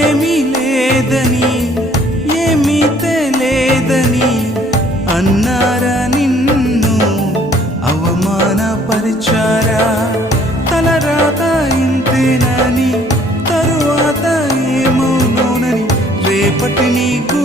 ఏమీ లేదని ఏమీ తెలియదని అన్నారా నిన్ను అవమానపరిచారా తలరాత ఇంతేనని తరువాత ఏమవునోనని రేపటి నీకు